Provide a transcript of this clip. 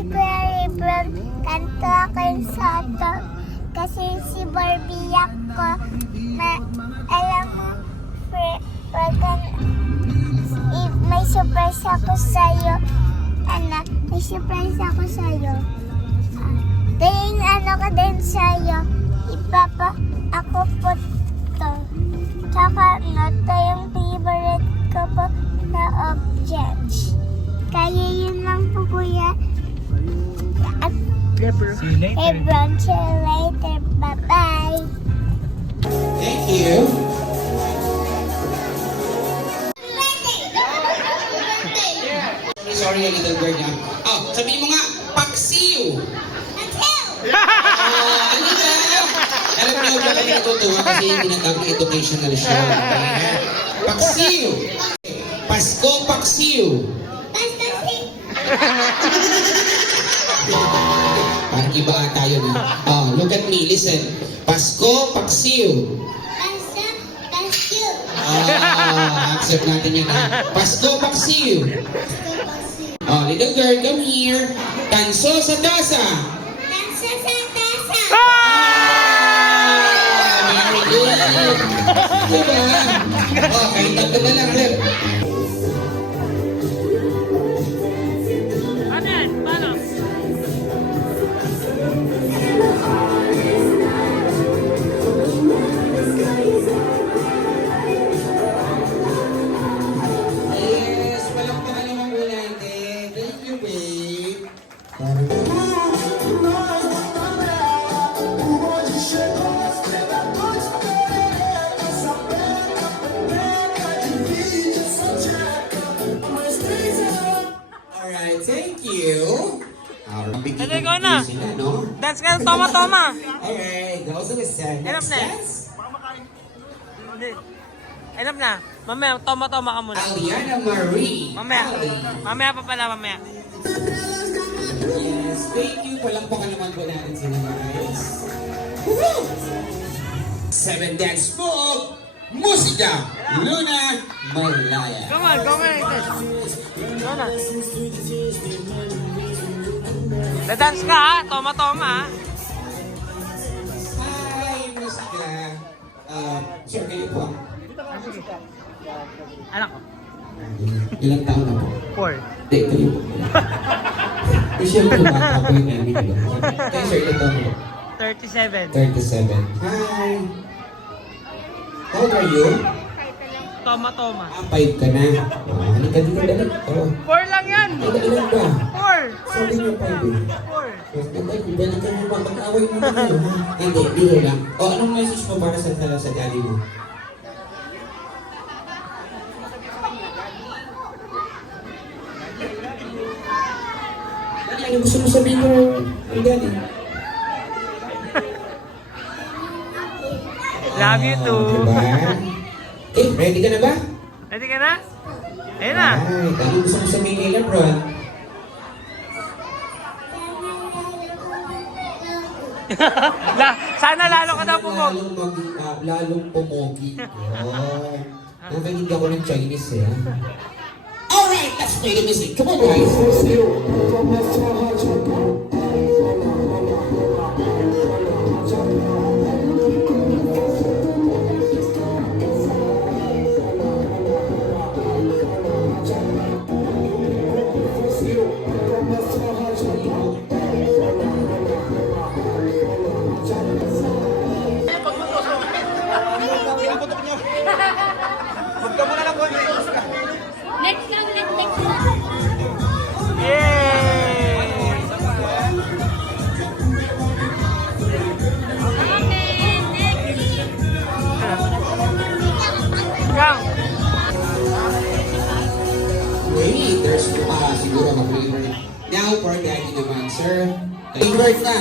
si Kuya Rebron, kanto ako yung soto. Kasi si Barbie ako, alam mo, may surprise ako sa'yo. May surprise ako sa'yo. Dahil ano ko din sa'yo, ipapa ako po to. Tsaka ito yung favorite ko po na objects. Kaya yun lang po, Kuya. See you later. Ebron, see you later. Bye-bye. Thank you. Sorry, a little bird na. Oh, sabihin mo nga, paksiw. Ano ba? Alam niyo, ba kami natutuwa kasi tinatawag na educational show. Paksiw. Pasko, paksiw. Parang iba ata yun. Oh, look at me, listen. Pasko, paksiw. Accept natin yan. Pasko, paksiw. Oh, little girl, come here. Tanso sa tasa. Very good. Diba? Oh, kahit tatlo na lang. Ano yan? Paano? Yes, palakpakan naman po natin. Thank you, babe. Alright, thank you. Ito, ikaw na. No? Dance ka ng toma-toma. Alright, those are the seven. Enough na. Hindi. Enough na. Mamaya, toma-toma ka muna. Aliana Marie. Mamaya. Ali. Mamaya pa pala, mamaya. Yes, thank you. Palakpakan naman po natin sila, guys. Seven dance move. Musika. Luna Malaya. Come on, go on. Go na. Da-dance ka ha, toma-toma ha. Hi, Musika. Sir, kayo po. Anak ko. Ilang taon na po? 4. Hindi, kayo po. Eh, siyempre, bata po yung namin. Kayo, sir, ilang taon po? 37. 37. Hi. How old are you? Toma-toma. 5 ka na. Halika dito, dali. 4 lang yan. Ilan ba? 4. Sabi niyo 5 eh. 4. Balikan mo ba? Mag-away mo na kayo, ha? Hindi, biro lang. O, anong message mo para sa daddy mo? Ano gusto mo sabihin mo kay daddy? Love you too. Diba? Eh, ready ka na ba? Ready ka na? Ayun na. Ay, ano gusto mo sabihin kay Lebron? Sana lalo ka daw pumog. Lalong pumogi. Oh. Nakanig ako ng Chinese eh. Alright, let's play the music. Come on, guys. Next lang. Yay! Come. Wait, there's siguro mag-favorite. Now for daddy naman, sir. Favorite na.